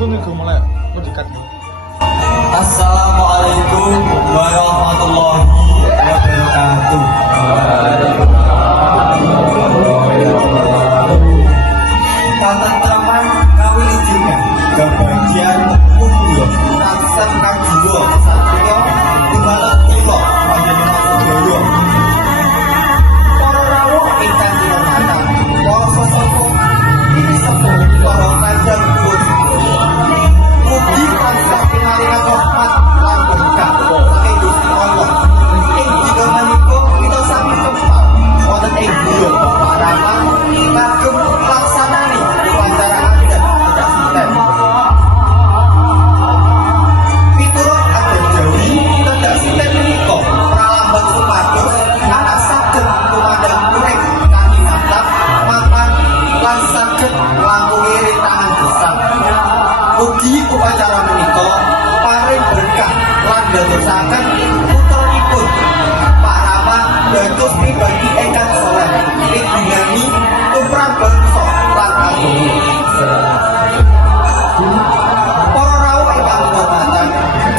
Kuning mulai dekat. Assalamualaikum warahmatullahi wabarakatuh. Katentraman kawilujengan kebahagiaan umum tansah kajiwa satria tunggalan kula panjenengan sedaya. Para rawuh ingkang dirahmatan, para sesepuh ini sepuh para kandang kuwat. Mugi tansah pinaringan rahmat lan berkah saking Gusti Allah. Ing dina menika kita sami kempal wonten ing bulan Ramadan kagem laksanani upacara adat kedasinten. Piturut adat Jawi kedasinten menika pralambang supados anak saged tumandang urip kanthi natap mapan lan saged nglampahi rintangan gesang. Mugi upacara menika paring berkah lan ndadosaken putranipun Pak Rama dados pribadi ingkang saleh midunani tumrap bangsa lan agama. Para rawuh ingkang kehormatan,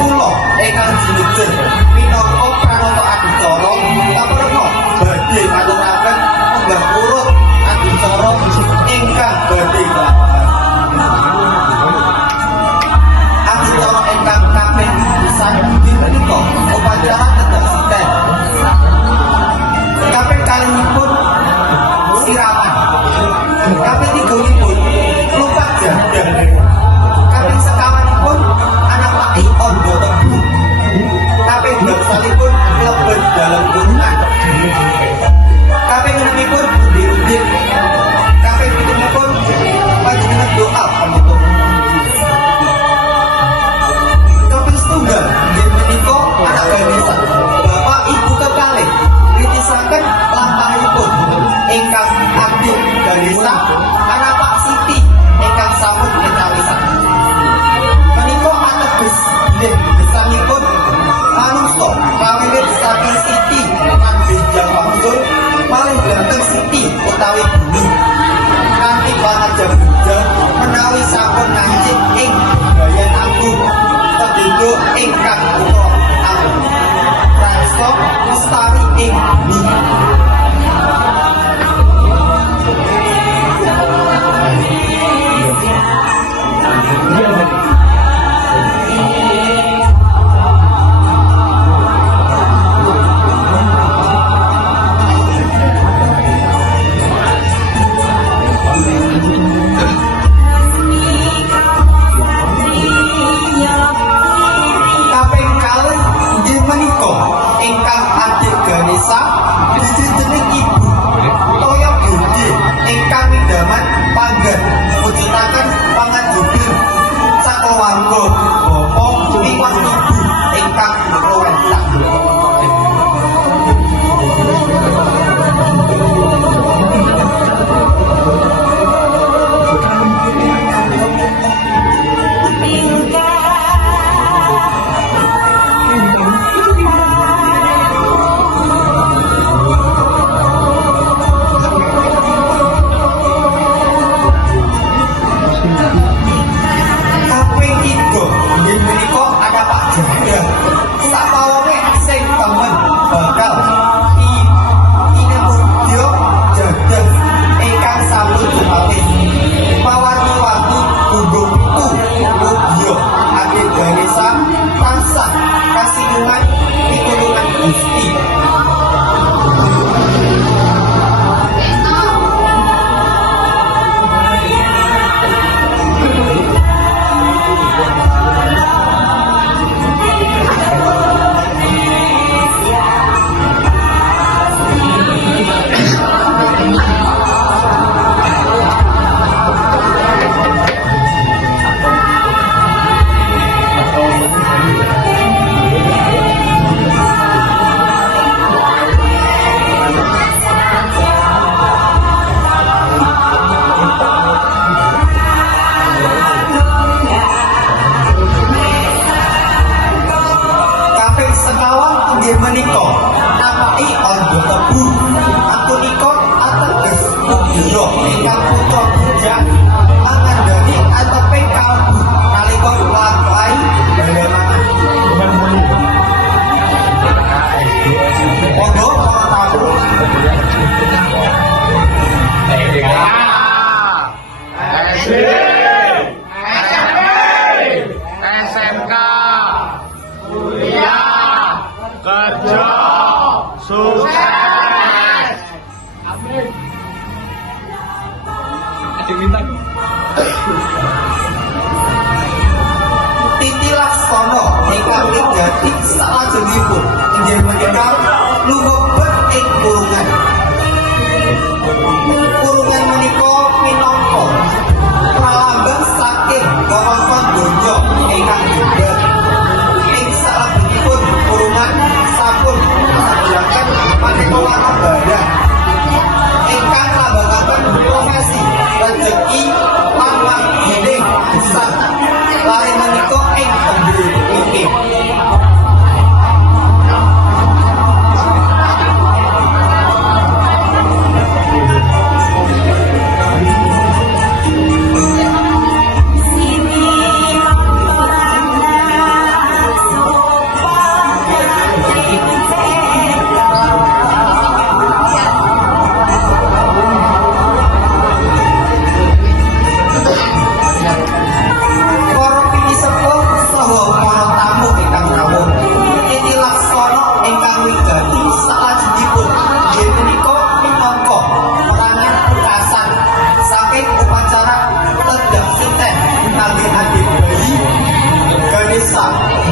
kula ingkang jinejer minangka pranata adicara kaperna badhe ngaturaken munggah urut adicara ingkang badhe kelakon. Adicara ingkang kaping pisan inggih menika upacara kedasinten. Kaping kalihipun bakal lumebet ing kurungan. Kurungan menika minangka pralambang saking wewengkon donya ingkang budal. Ing salebetipun kurungan sampun disediaken maneka warna barang ingkang nglambangaken profesi, rejeki lan wargining besar. Lare menika ing tembung iki.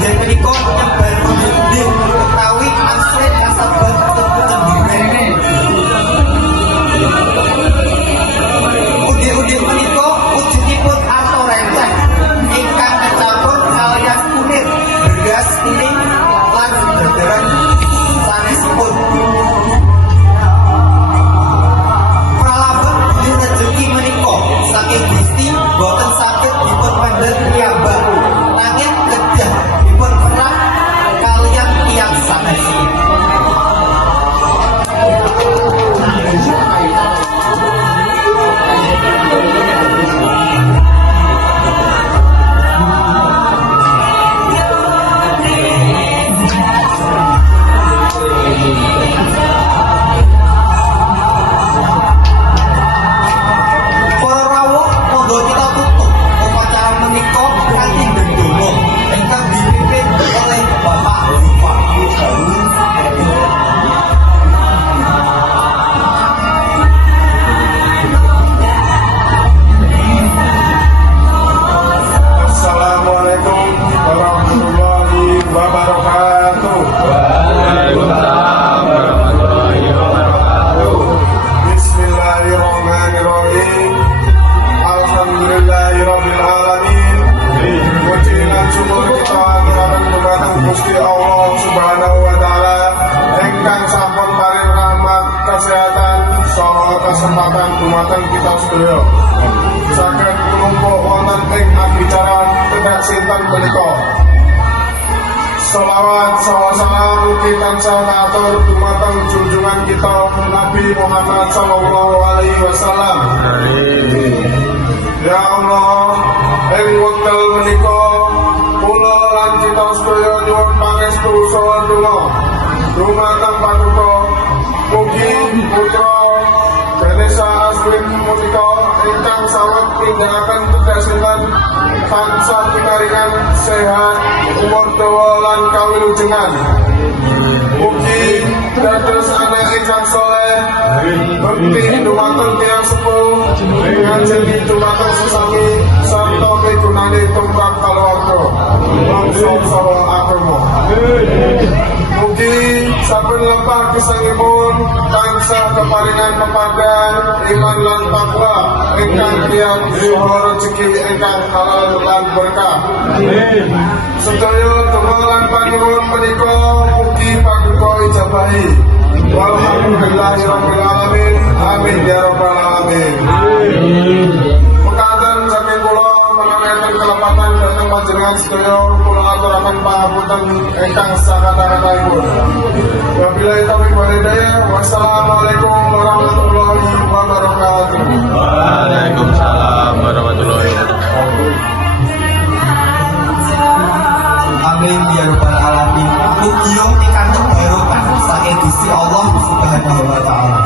Dan menikah yang baru diketahui asli asal bertemu Udir-udir menikah wujudipun atau renteng ingkang kecampur kalian kuning, beras kuning, lan berderang sanesipun. Pralambang rezeki menikah saking Gusti boten saged dipun pendhet piyambak. Langit kedah dipun perang kalian tiang sanes. Para rawuh monggo kita tutup upacara menika kanthi ndedonga ingkang dipimpin oleh Bapak Bapak. Assalamualaikum warahmatullahi wabarakatuh. Waalaikumsalam warahmatullahi wabarakatuh. Bismillahirrahmanirrahim. Alhamdulillahirabbil alamin. Puji lan syukur kita aturkan dumateng Gusti Allah Subhanahu wa taala ingkang sampun paring rahmat kesehatan saha kesempatan dumateng kita sedaya. Saged kumpul wonten ing acara tedhak sinten punika. Sholawat salam mugi tansah atur dumateng junjungan kita Nabi Muhammad sallallahu alaihi wasallam. Ya Allah, ing wekdal menika kula lan kita sedaya nyuwun pangestu saha donga dumateng Paduka mugi putra Ganesha Aswin punika ingkang sawet pindhahaken tegasinten tansah pinaringan sehat umur dawa lan kawilujengan. Mugi dados anak ingkang saleh, bekti dumateng tiyang sepuh, ngajeni dumateng sesami sarta pigunani tumrap kaluwarga, bangsa saha agama. Mugi saben lempah gesangipun tansah keparingan pepadang iman lan takwa ingkang tiyang saha rezeki ingkang halal lan berkah. Sedaya donga lan panyuwun menika mugi paduka ijabahi. Walhamdulillahirabbil alamin. Amin ya rabbal alamin. Mekaten saking kula menawi kelepatan dhateng panjenengan sedaya kula aturaken pangapunten ingkang sakata-katipun. Wabillahi taufiq wal hidayah. Wassalamualaikum warahmatullahi wabarakatuh. Waalaikumsalam warahmatullahi wabarakatuh. Amin ya rabbal alamin. Mugi pikantuk barokah saking Gusti Allah Subhanahu wa taala.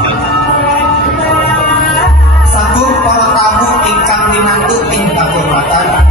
Sampun para tamu ingkang minangtu ing kehormatan